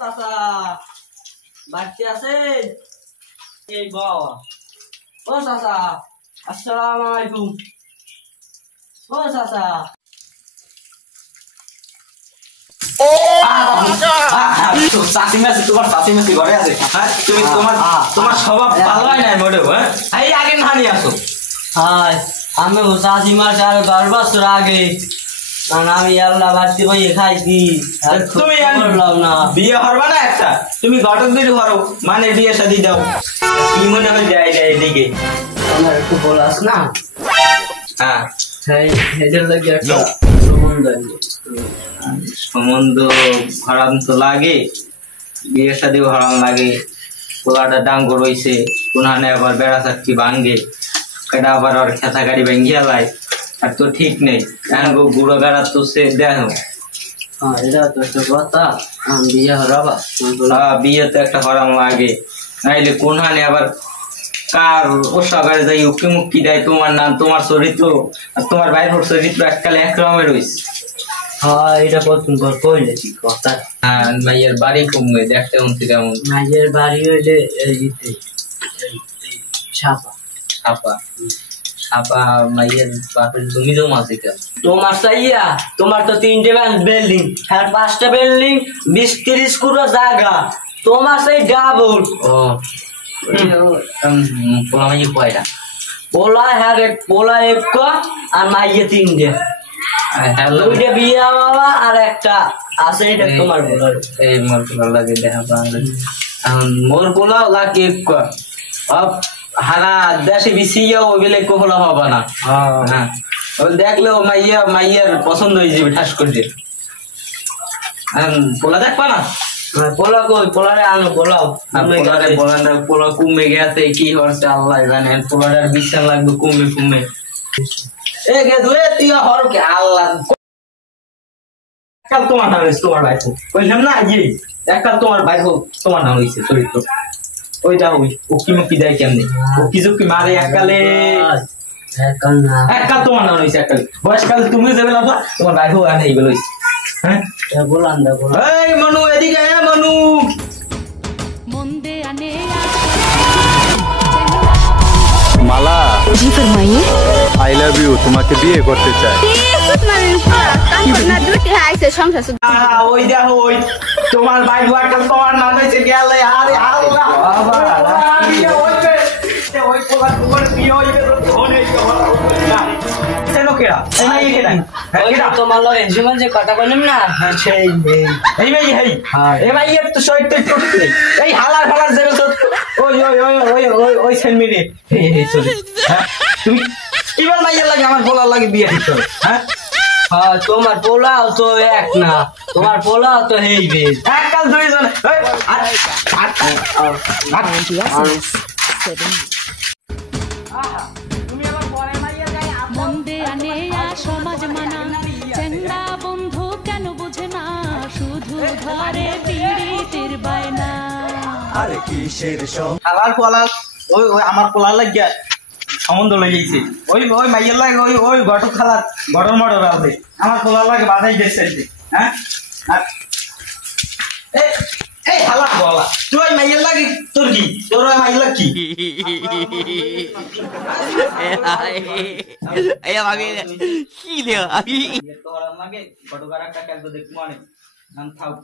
চাচা বাড়িতে আছেন? এই বাবা ও চাচা আসসালামু আলাইকুম। ও চাচা চাচিমাসি ঘরে আছে। তুমি তোমার স্বভাব ভালো হয় নাই মোটেও। এই আগে না নিয়ে আসো। আমি চাচিমার 10 বছর আগে আমি আল্লাহ বাড়িতে বইয়ে খাইছি। তুমি বললাম না বিয়ে হরবা না একটা, তুমি ঘটক বিয়ে হরো, মানে বিয়ে শাদি দাও। কি মনে হয় যায় যায় এদিকে আমার একটু বলাস না। হ্যাঁ হেডের লাগে একটা সম্বন্ধ হরাম তো লাগে, বিয়ে শাদি হরাম লাগে। পোলাটা ডাঙ্গ রয়েছে, কোনখানে আবার বেড়া চাকরি ভাঙ্গে, এটা আবার ওর খেতা গাড়ি ভেঙ্গিয়া লাই, আর তো ঠিক নেই। গুড়ো গাড়া তো সে দেখো। এটা তো একটা কথা, বিয়ে হরাবা বিয়ে তো একটা হরাম লাগে, নাইলে কোনখানে আবার কার ওষাগারে যাই উকি মুক্তি দেয় তোমার নাম, তোমার চরিত্র আর তোমার বাইরের চরিত্র এককালে একরকমের রয়েছে। এটা প্রথম কইলেছি কথা। মাইয়ের বাড়ি কমবে দেখতে মন্ত্রী কেমন? মাইয়ের বাড়ি হইলে ছাপা ছাপা ছাপা। মাইয়ের বাপের জমি জমা আছে কেন? তোমার চাইয়া তোমার তো 3টে বিল্ডিং আর 5টা বিল্ডিং 20-30 কুড়ো জায়গা, তোমার সেই ডাবল। পোলা মাইয়ে কয়টা? পোলা পোলা এক আর মাইয়ে 3টে। 2টে বিয়ে বাবা আর একটা আছে, এটা তোমার বলার। এই মোর পোলা লাগে দেখা পাওয়া। এখন মোর পোলাও লাগে হারা দেশে বিছিয়ে ওই বেলে কোহলা হবা না। হ্যাঁ দেখলেও মাইয়ার পছন্দ হয়ে যাবে ঠাস করে। পোলা দেখবা না? পোলা কই? পোলারে আনো পোলাও। পোলা কমে গেছে, কি হচ্ছে আল্লাহ জানে। পোলাটার বিশ্বাস লাগবে কমে তুই হরকে আল্লাহ কাল তোমার নাম হয়েছে, তোমার ভাই বললাম না যে এককাল তোমার ভাই হোক তোমার নাম হয়েছে চরিত্র। ওই যা ওই উকি মুকি দেয় কেমনি, উকি জুকি মারে এককালে। এককাল তোমার নাম হয়েছে, এককাল বয়সকাল তুমি যাবে না, তোমার ভাই হোক আর এইগুলো হয়েছে। হ্যাঁ বলান এই মনু এদিকে মনু। মালা जी फरमाइए। आई लव यू, তোমাকে বিয়ে করতে চাই। ওই দেখো ওই তোমার ভাই একটা তোমার নাম হয়েছে গেলে। আরে আল্লাহ ওই পোলা তোমার বিয়ে হইবে তো ধনে তোমার লয় জীবন যে কথা বললাম না সেই এই ভাই এই ভাই তো শরীরটা টুটছে। এই হালার ফালার যাবে তো ওই ওই ওই ওই ওই ওই সেনমিরে। তুমি কি বল মাইয়া লাগে আমার বলার লাগে বিয়ে দিতে? হ্যাঁ তোমার পোলাও তো এক না, তোমার পোলাও তো হেইবে এককাল দুইজন। সমাজ মানা চেংড়া বন্ধু কেন বুঝে না, শুধু ধরে পীড়িতের বায়না। আরে কিসের হালার পোলার ওই ওই আমার পোলার লাগিয়া সম্বন্ধ লেগেছে। ওই ওই মাইয়ের লাগে ওই ওই ঘটক খালার ঘটন মটর আছে, আমার পোলার লাগে বাধাই গেছে। হ্যাঁ এই হালার বলা তুই ওই মাইয়ের লাগে তোর কি? তোর ওই মাইয়ের লাগ কি? ঘটক আর একটা দেখবো অনেক থাক।